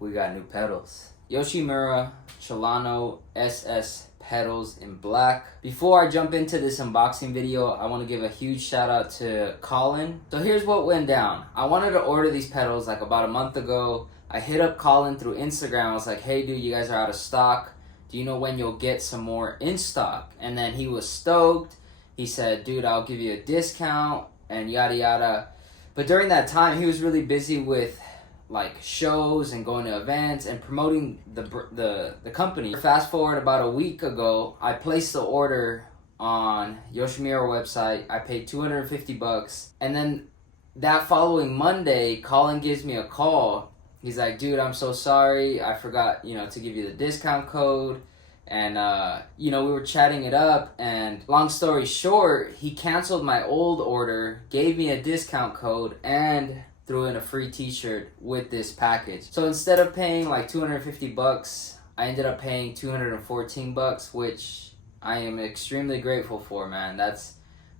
we got new pedals. Yoshimura Chilao SS pedals in black. Before I jump into this unboxing video, I want to give a huge shout out to Colin. So here's what went down. I wanted to order these pedals like about a month ago. I hit up Colin through Instagram. I was like, hey dude, you guys are out of stock. Do you know when you'll get some more in stock? And then he was stoked. He said, dude, I'll give you a discount and yada yada. But during that time, he was really busy with like shows and going to events and promoting the company. Fast forward about a week ago, I placed the order on Yoshimura website. I paid $250, and then that following Monday, Colin gives me a call. He's like, dude, I'm so sorry, I forgot, to give you the discount code. And we were chatting it up, and long story short, he canceled my old order, gave me a discount code, and threw in a free t-shirt with this package. So instead of paying like $250, I ended up paying $214, which I am extremely grateful for, man. That's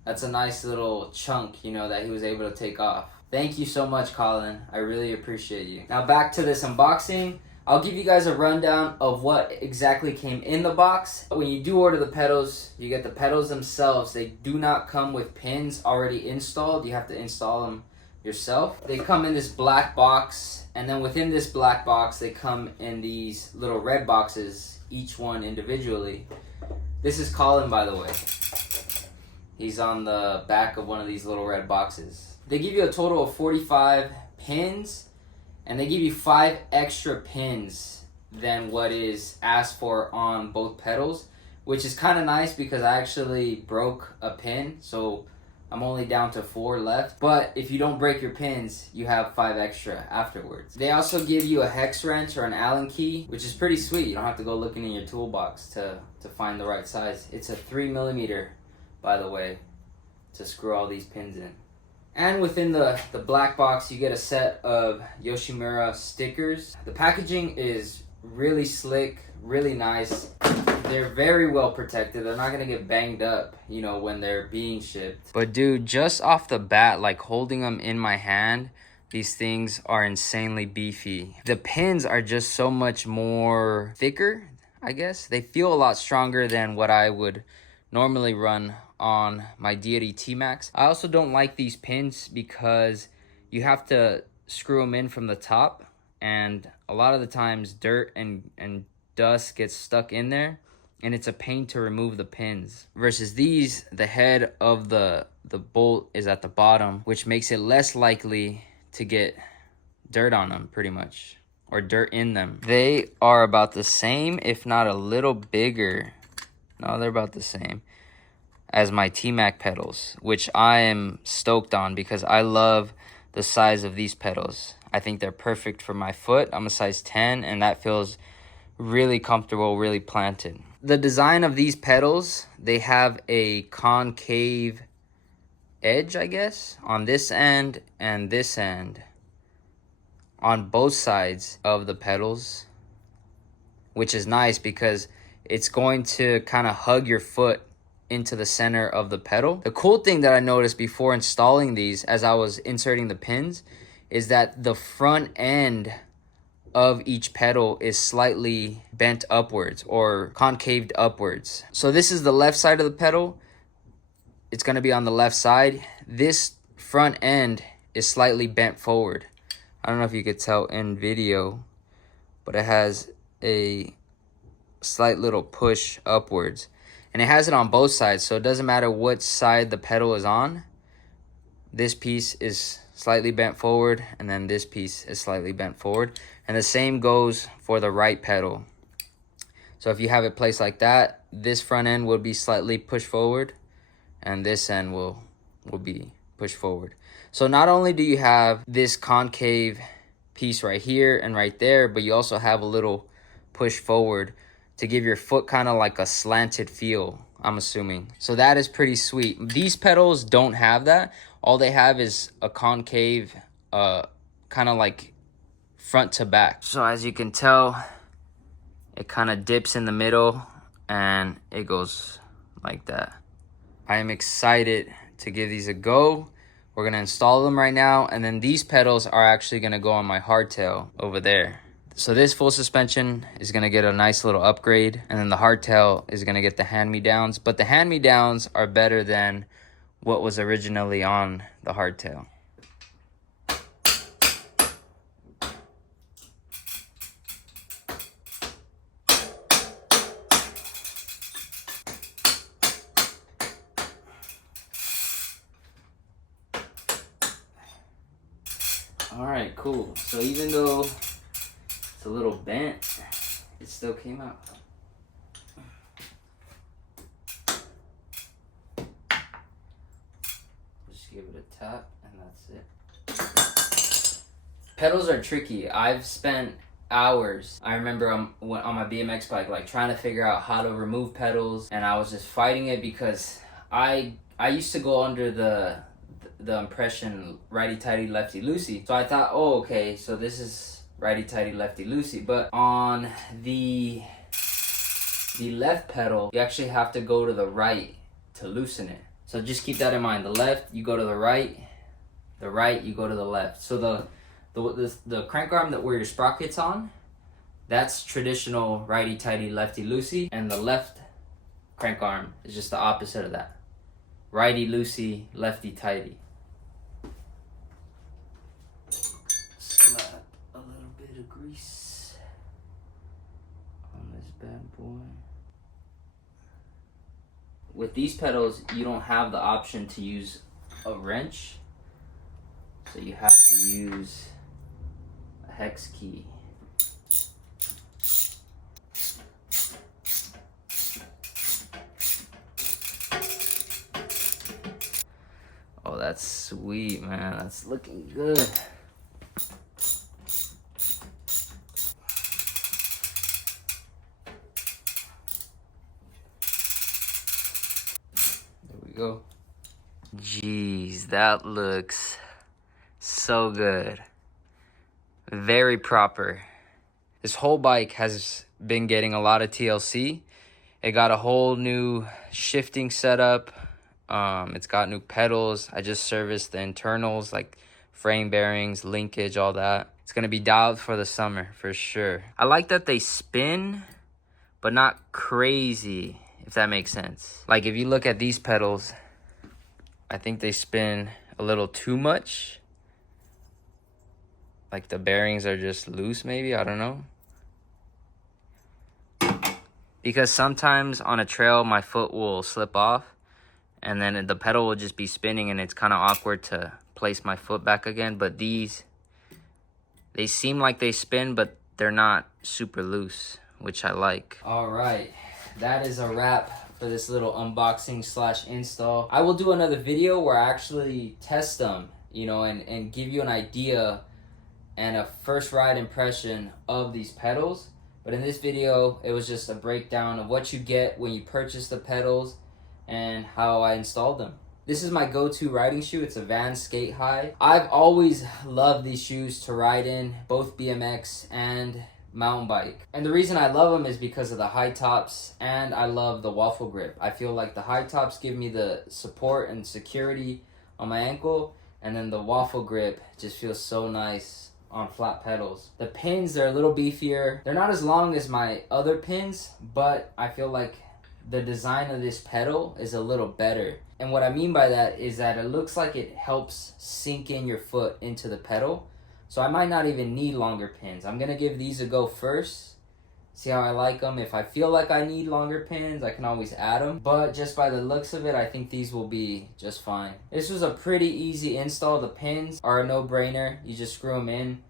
a nice little chunk, that he was able to take off. Thank you so much, Colin. I really appreciate you. Now back to this unboxing. I'll give you guys a rundown of what exactly came in the box. When you do order the pedals, you get the pedals themselves. They do not come with pins already installed. You have to install them yourself. They come in this black box, and then within this black box, they come in these little red boxes, each one individually. This is Colin, by the way. He's on the back of one of these little red boxes. They give you a total of 45 pins, and they give you 5 extra pins than what is asked for on both pedals, which is kind of nice because I actually broke a pin, so I'm only down to 4 left. But if you don't break your pins, you have 5 extra afterwards. They also give you a hex wrench or an Allen key, which is pretty sweet. You don't have to go looking in your toolbox to find the right size. It's a 3mm, by the way, to screw all these pins in. And within the black box, you get a set of Yoshimura stickers. The packaging is really slick, really nice. They're very well protected. They're not gonna get banged up, when they're being shipped. But dude, just off the bat, like holding them in my hand, these things are insanely beefy. The pins are just so much more thicker, I guess. They feel a lot stronger than what I would normally run on my Deity T-Max. I also don't like these pins because you have to screw them in from the top, and a lot of the times dirt and dust gets stuck in there, and it's a pain to remove the pins. Versus these, the head of the bolt is at the bottom, which makes it less likely to get dirt on them, pretty much, or dirt in them. They are about the same, if not a little bigger. No, they're about the same as my T-Mac pedals, which I am stoked on because I love the size of these pedals. I think they're perfect for my foot. I'm a size 10, and that feels really comfortable, really planted. The design of these pedals, they have a concave edge, I guess, on this end and this end on both sides of the pedals, which is nice because it's going to kind of hug your foot into the center of the pedal. The cool thing that I noticed before installing these, as I was inserting the pins, is that the front end of each pedal is slightly bent upwards or concaved upwards. So this is the left side of the pedal. It's going to be on the left side. This front end is slightly bent forward. I don't know if you could tell in video, but it has a slight little push upwards. And it has it on both sides, so it doesn't matter what side the pedal is on. This piece is slightly bent forward, and then this piece is slightly bent forward. And the same goes for the right pedal. So if you have it placed like that, this front end will be slightly pushed forward, and this end will be pushed forward. So not only do you have this concave piece right here and right there, but you also have a little push forward to give your foot kind of like a slanted feel, I'm assuming. So that is pretty sweet. These pedals don't have that. All they have is a concave, kind of like front to back. So as you can tell, it kind of dips in the middle and it goes like that. I am excited to give these a go. We're gonna install them right now, and then these pedals are actually gonna go on my hardtail over there. So this full suspension is gonna get a nice little upgrade, and then the hardtail is gonna get the hand-me-downs, but the hand-me-downs are better than what was originally on the hardtail. All right, cool. So even though it's a little bent, it still came out. Just give it a tap and that's it. Pedals are tricky. I've spent hours. I remember on my BMX bike, like trying to figure out how to remove pedals, and I was just fighting it because I used to go under the impression righty-tighty, lefty-loosey. So I thought, oh, okay, so this is righty-tighty, lefty-loosey. But on the left pedal, you actually have to go to the right to loosen it. So just keep that in mind. The left, you go to the right, you go to the left. So the crank arm where your sprocket's on, that's traditional righty-tighty, lefty-loosey. And the left crank arm is just the opposite of that. Righty-loosey, lefty-tighty. Slap a little bit of grease on this bad boy. With these pedals, you don't have the option to use a wrench, so you have to use a hex key. Oh, that's sweet, man. That's looking good. There we go. Jeez, that looks so good. Very proper. This whole bike has been getting a lot of TLC. It got a whole new shifting setup. It's got new pedals. I just serviced the internals, like frame bearings, linkage, all that. It's gonna be dialed for the summer for sure. I like that they spin, but not crazy, if that makes sense. Like if you look at these pedals, I think they spin a little too much. Like the bearings are just loose, maybe, I don't know. Because sometimes on a trail, my foot will slip off, and then the pedal will just be spinning, and it's kind of awkward to place my foot back again. But these, they seem like they spin, but they're not super loose, which I like. All right, that is a wrap for this little unboxing / install. I will do another video where I actually test them, you know, and give you an idea and a first ride impression of these pedals. But in this video, it was just a breakdown of what you get when you purchase the pedals and how I installed them. This is my go-to riding shoe. It's a Vans Skate High. I've always loved these shoes to ride in, both BMX and mountain bike. And the reason I love them is because of the high tops, and I love the waffle grip. I feel like the high tops give me the support and security on my ankle, and then the waffle grip just feels so nice on flat pedals. The pins, they're a little beefier. They're not as long as my other pins, but I feel like the design of this pedal is a little better. And what I mean by that is that it looks like it helps sink in your foot into the pedal. So I might not even need longer pins. I'm gonna give these a go first, see how I like them. If I feel like I need longer pins, I can always add them. But just by the looks of it, I think these will be just fine. This was a pretty easy install. The pins are a no-brainer. You just screw them in.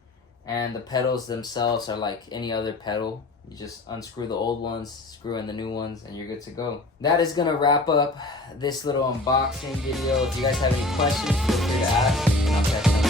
And the pedals themselves are like any other pedal. You just unscrew the old ones, screw in the new ones, and you're good to go. That is gonna wrap up this little unboxing video. If you guys have any questions, feel free to ask. I'll catch you